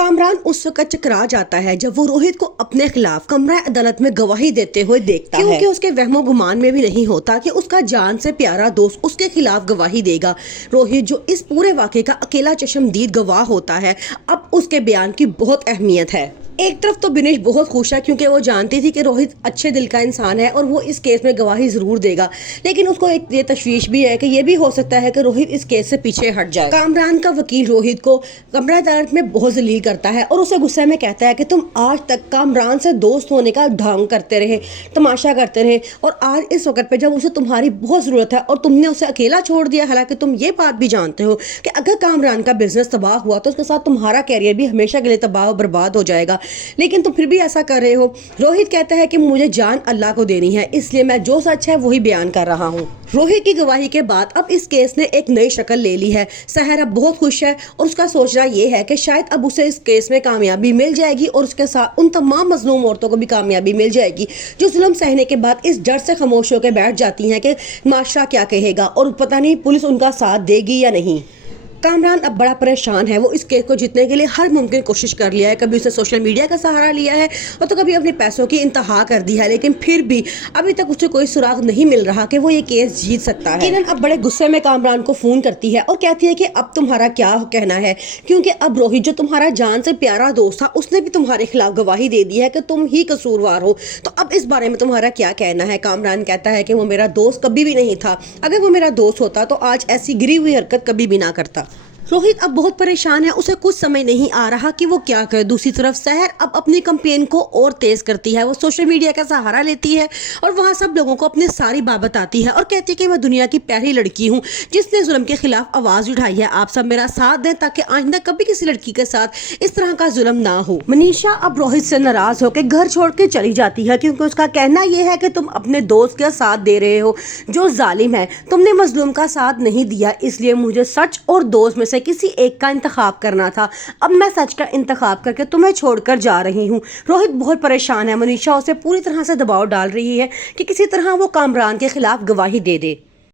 कामरान उस वक्त चकरा जाता है जब वो रोहित को अपने खिलाफ कमरा अदालत में गवाही देते हुए देखता है, क्योंकि उसके वहमो गुमान में भी नहीं होता कि उसका जान से प्यारा दोस्त उसके खिलाफ गवाही देगा। रोहित जो इस पूरे वाक़े का अकेला चश्मदीद गवाह होता है, अब उसके बयान की बहुत अहमियत है। एक तरफ तो बिनेश बहुत खुश है क्योंकि वो जानती थी कि रोहित अच्छे दिल का इंसान है और वो इस केस में गवाही जरूर देगा, लेकिन उसको एक ये तशवीश भी है कि ये भी हो सकता है कि रोहित इस केस से पीछे हट जाए। कामरान का वकील रोहित को कमरा अदालत में बहुत जलील करता है और उसे गुस्से में कहता है कि तुम आज तक कामरान से दोस्त होने का ढंग करते रहे, तमाशा करते रहे, और आज इस वक्त पे जब उसे तुम्हारी बहुत जरूरत है और तुमने उसे अकेला छोड़ दिया। हालांकि तुम ये बात भी जानते हो कि अगर कामरान का बिजनेस तबाह हुआ तो उसके साथ तुम्हारा कैरियर भी हमेशा के लिए तबाह और बर्बाद हो जाएगा, लेकिन तुम फिर भी ऐसा कर रहे हो। रोहित कहता है कि मुझे जान अल्लाह को देनी है, इसलिए मैं जो सच है वही बयान कर रहा हूँ। रोहित की गवाही के बाद अब इस केस ने एक नई शक्ल ले ली है। सहर अब बहुत खुश है और उसका सोचना ये है कि शायद अब उसे इस केस में कामयाबी मिल जाएगी और उसके साथ उन तमाम मजलूम औरतों को भी कामयाबी मिल जाएगी जो जुल्म सहने के बाद इस डर से खामोश होकर बैठ जाती हैं कि माशरा क्या कहेगा और पता नहीं पुलिस उनका साथ देगी या नहीं। कामरान अब बड़ा परेशान है। वो इस केस को जीतने के लिए हर मुमकिन कोशिश कर लिया है। कभी उसने सोशल मीडिया का सहारा लिया है और तो कभी अपने पैसों की इंतहा कर दी है, लेकिन फिर भी अभी तक उसे कोई सुराग नहीं मिल रहा कि वो ये केस जीत सकता है। किरण अब बड़े गुस्से में कामरान को फोन करती है और कहती है कि अब तुम्हारा क्या कहना है, क्योंकि अब रोहित जो तुम्हारा जान से प्यारा दोस्त था उसने भी तुम्हारे खिलाफ गवाही दे दी है कि तुम ही कसूरवार हो। तो अब इस बारे में तुम्हारा क्या कहना है। कामरान कहता है कि वो मेरा दोस्त कभी भी नहीं था, अगर वो मेरा दोस्त होता तो आज ऐसी गिरी हुई हरकत कभी भी ना करता। रोहित अब बहुत परेशान है, उसे कुछ समझ नहीं आ रहा कि वो क्या करे। दूसरी तरफ सहर अब अपनी कंपेन को और तेज करती है। वो सोशल मीडिया का सहारा लेती है और वहाँ सब लोगों को अपनी सारी बात बताती है और कहती है कि मैं दुनिया की पहली लड़की हूँ जिसने जुल्म के खिलाफ आवाज़ उठाई है। आप सब मेरा साथ दें ताकि आइंदा कभी किसी लड़की के साथ इस तरह का जुल्म ना हो। मनीषा अब रोहित से नाराज होकर घर छोड़ के चली जाती है क्योंकि उसका कहना यह है कि तुम अपने दोस्त का साथ दे रहे हो जो जालिम है। तुमने मजलूम का साथ नहीं दिया, इसलिए मुझे सच और दोस्त में से किसी एक का इंतखाब करना था। अब मैं सच का इंतखाब करके तुम्हें छोड़कर जा रही हूँ। रोहित बहुत परेशान है। मनीषा उसे पूरी तरह से दबाव डाल रही है कि किसी तरह वो कामरान के खिलाफ गवाही दे दे।